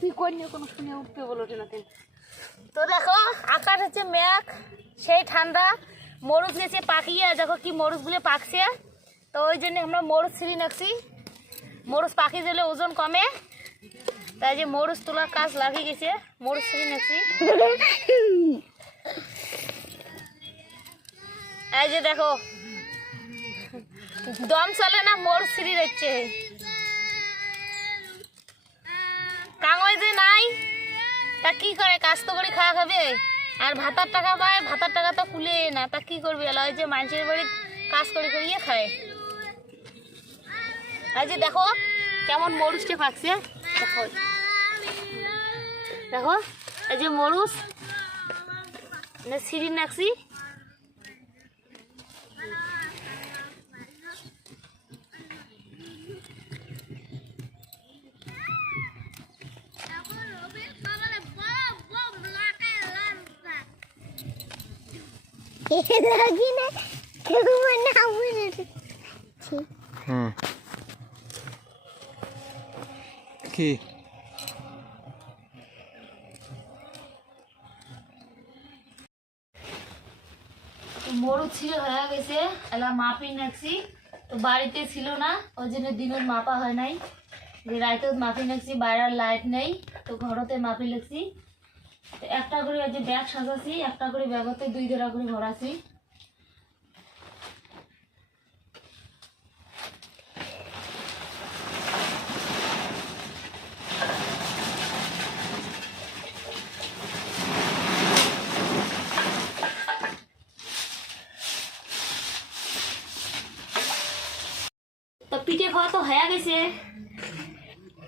তুই কোন কোনো শুনে উঠতে বলো না কেন? তো দেখো আকাশ হচ্ছে মেঘ, সেই ঠান্ডা, মরুচ গেছে পাকিয়ে, দেখো কি মরুচগুলো পাকছে। তো ওই জন্য আমরা মরুচ ছিঁড়ি নাকছি, মরুচ পাকি দিলে ওজন কমে, তাই যে মরুচ তোলার কাজ লাগিয়ে গেছে, মরুচ ছিঁড়ি নাকছি। এই যে দেখো দম চলে না, মরুচ ছিঁড়ি যাচ্ছে। কাঙই যে নাই তা কি করে, কাজ তো করে খাওয়া খাবে, আর ভাতার টাকা পায়, ভাতার টাকা তো কুলে না, তা কি করবে? এলা ওই যে মানুষের বাড়ি কাজ করে করিয়ে খায়। এই যে দেখো কেমন মরুচটা পাকছে, দেখো দেখো এই যে মরুচ ছিঁড়ি নাকছি। কি মরুচ ছিল হয়ে গেছে, এলা মাপি নাকছি। তো বাড়িতে ছিল না, ওই জন্য দিনের মাপা হয় নাই, যে রাইতে মাপি নাকছি, বাইরের লাইট নেই, তো ঘরতে মাপি লাগছি। একটা করে যে ব্যাগ সাজাছি, একটা করে ব্যাগতে 2 ধরা করে ভরাছি। তো পিঠে খাওয়া তো হয়ে গেছে,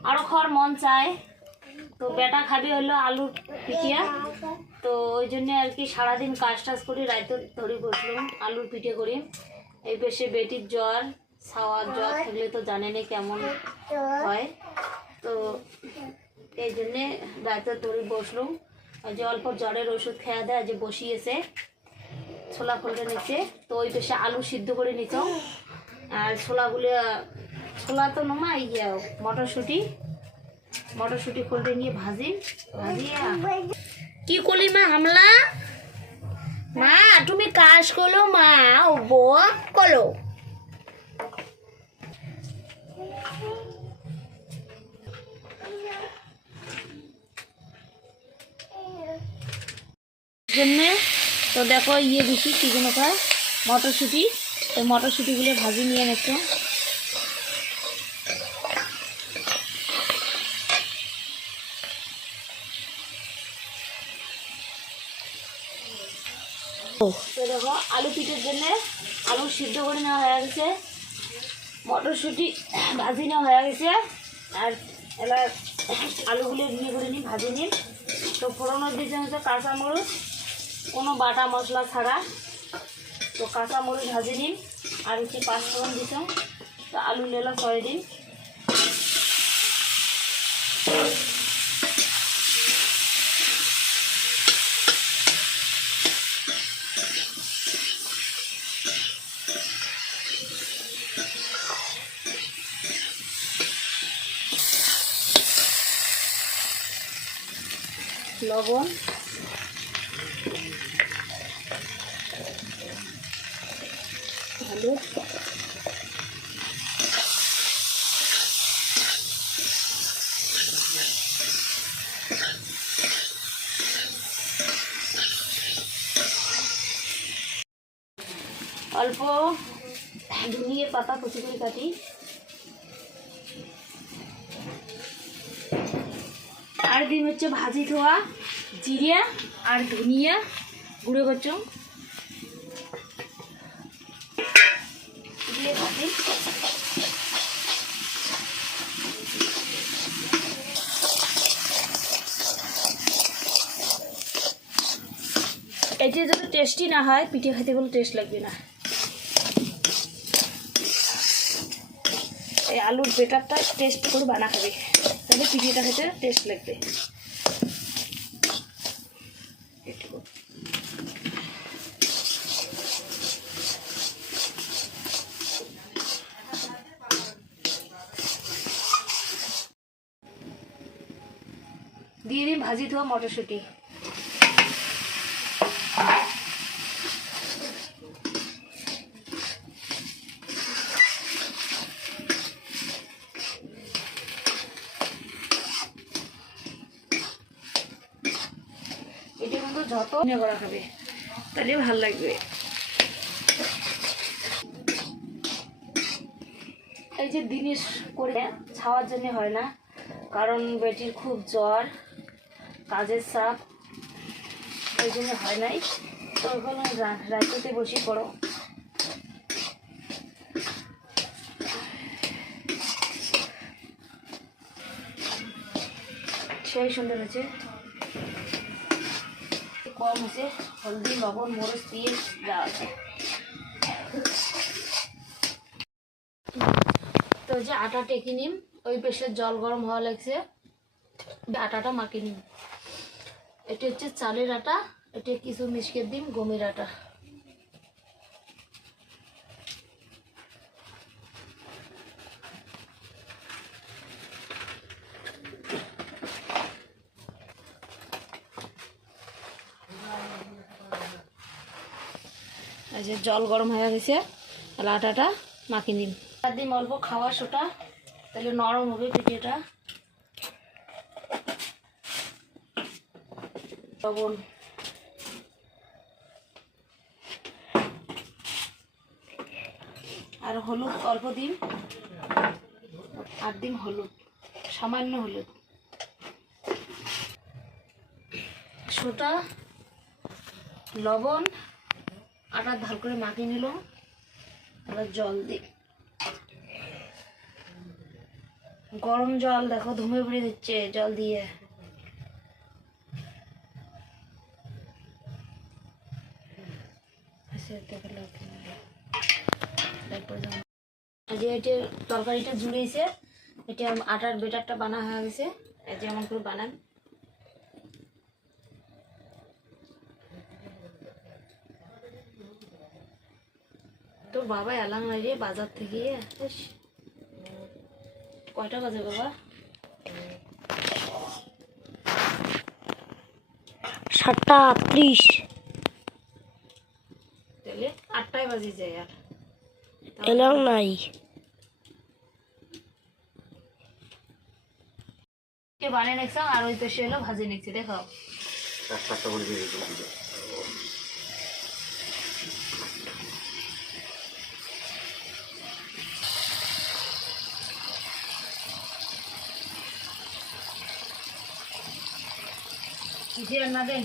আরো খাওয়ার মন চায়। তো বেটা খাবি হলো আলুর পিঠিয়া, তো ওই জন্য আর কি সারাদিন কাজ টাজ করি, রাইতে ধরে বসলাম আলুর পিঠে করি। এই বেশি বেটির জ্বর, ছাওয়ার জ্বর থাকলে তো জানেনি কেমন হয়, তো এই জন্যে রাইতে ধরে বসলাম। যে অল্প জ্বরের ওষুধ খেয়া দেয়, যে বসিয়েছে ছোলা ফুলটা নিচ্ছে, তো ওই বেশি আলু সিদ্ধ করে নিত, আর ছোলাগুলো, ছোলা তো নমা ইয়ে মটরশুঁটি ফুলটা নিয়ে ভাজিয়ে কি করলি মা হামলা? মা তুমি কাজ করলো, মা ও বউ করলো। জন্যে তো দেখো ইয়ে দিচ্ছি কি যেন খায়, মটরশুঁটি, তো মটরশুঁটিগুলো ভাজি নিয়ে নিচ্ছ। তো দেখো আলু পিঠের জন্য আলু সিদ্ধ করে নেওয়া হয়ে গেছে, মটরশুঁটি ভাজি নেওয়া হয়ে গেছে, আর এবার আলুগুলো নিয়ে করে নিই, ভাজি নিন। তো ফোড়নের দিয়েছে হচ্ছে কাঁচামরিচ, কোনো বাটা মশলা ছাড়া, তো কাঁচামরিচ ভাজি নিন, আর হচ্ছে 5 ফোড়ন দিতাম, তো আলু লেলা 6 দিন। লবণ, হলুদ, অল্প ধনিয়ার পাতা কুচি করে কাটি, আর দিন হচ্ছে ভাজি ধোয়া জিরিয়া আর ধনিয়া গুঁড়ো করছ দিয়ে ভাজি। এটি যদি টেস্টি না হয়, পিঠে খেতে কোনো টেস্ট লাগবে না। এই আলুর বেটারটা টেস্ট করে বানা খাবে, তাহলে পিঠেটা খেতে টেস্ট লাগবে। দিয়ে দিন ভাজি ধোয়া মটরশুঁটি। এটা কিন্তু যত করা খাবে তাহলে ভালো লাগবে। এই যে জিনিস করে খাওয়ার জন্য হয় না, কারণ বেটির খুব জ্বর, কাজের চাপ, ওই জন্য হয় নাই। তো ওখানে রাইতে বসে পড়ো। সেই সুন্দর হয়েছে, কম হয়েছে, হলদি লবণ মরিচ দিয়ে দেওয়া আছে। তো যে আটা টেকে নিম, ওই পেশে জল গরম হওয়া লাগছে, আটাটা মাখিয়ে নিম। এটা হচ্ছে চালের আটা, এটা কিছু মিশকে দিম গমের আটা। এই যে জল গরম হয়ে গেছে, আর আটাটা মাখিয়ে নিম। দিম অল্প খাওয়া সোটা, তাহলে নরম হবে পিঠেটা। লবণ, আর হলুদ অল্প দিন, আর দিন হলুদ, সামান্য হলুদ, সোটা, লবণ, আটা ভালো করে মাখিয়ে নিল। এবার জল দিই, গরম জল, দেখো ধুমে উড়ে দিচ্ছে জল দিয়ে। যে এটা তরকারিটা জুড়েছে, এটা আটার বেটারটা বানা হয়ে গেছে। এই যে এমন করে বানান। তোর বাবা এলাম না রে বাজার থেকে। কয়টা বাজে বাবা? 7:38। তাহলে 8টায় বাজে যায়। আর এলাম নাই। বানিয়ে নিচ্ছ, আর ওই পেশে এলো ভাজি নিচ্ছে। দেখো কিছু রান্না দেন।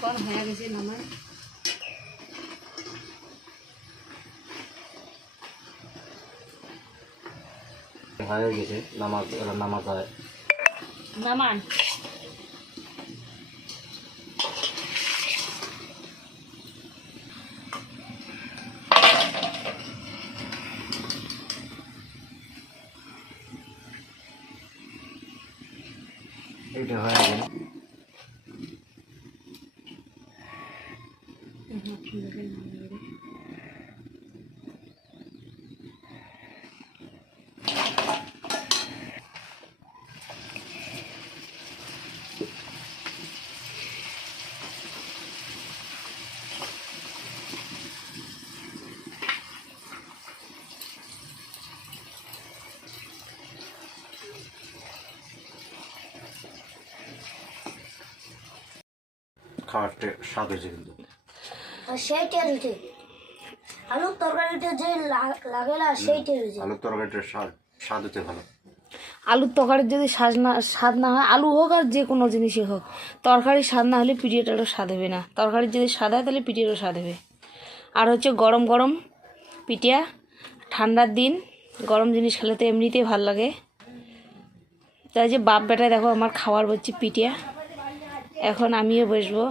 কম হয়ে গেছে নামায়। হয়ে গেছে, নামাজ হয়। নামান এটা হয়ে গেল। খাওয়ারটা স্বাদ হয়েছে কিন্তু। আর সেইটা রুটি আলুর তরকারিটা যে লাগে না সেইটা রুটি। আলুর তরকারিটার স্বাদ হতে ভালো। আলুর তরকারির যদি স্বাদ না হয়, আলু হোক আর যে কোনো জিনিসই হোক, তরকারির স্বাদ না হলে পিঠেটারও স্বাদ হবে না। তরকারির যদি স্বাদ হয় তাহলে পিঠেরও স্বাদ হবে। আর হচ্ছে গরম গরম পিঠা, ঠান্ডার দিন গরম জিনিস খেলে তো এমনিতেই ভাল লাগে। তাই যে বাপ বেটায় দেখো আমার খাওয়ার বলছি পিঠা। এখন আমিও বসবো।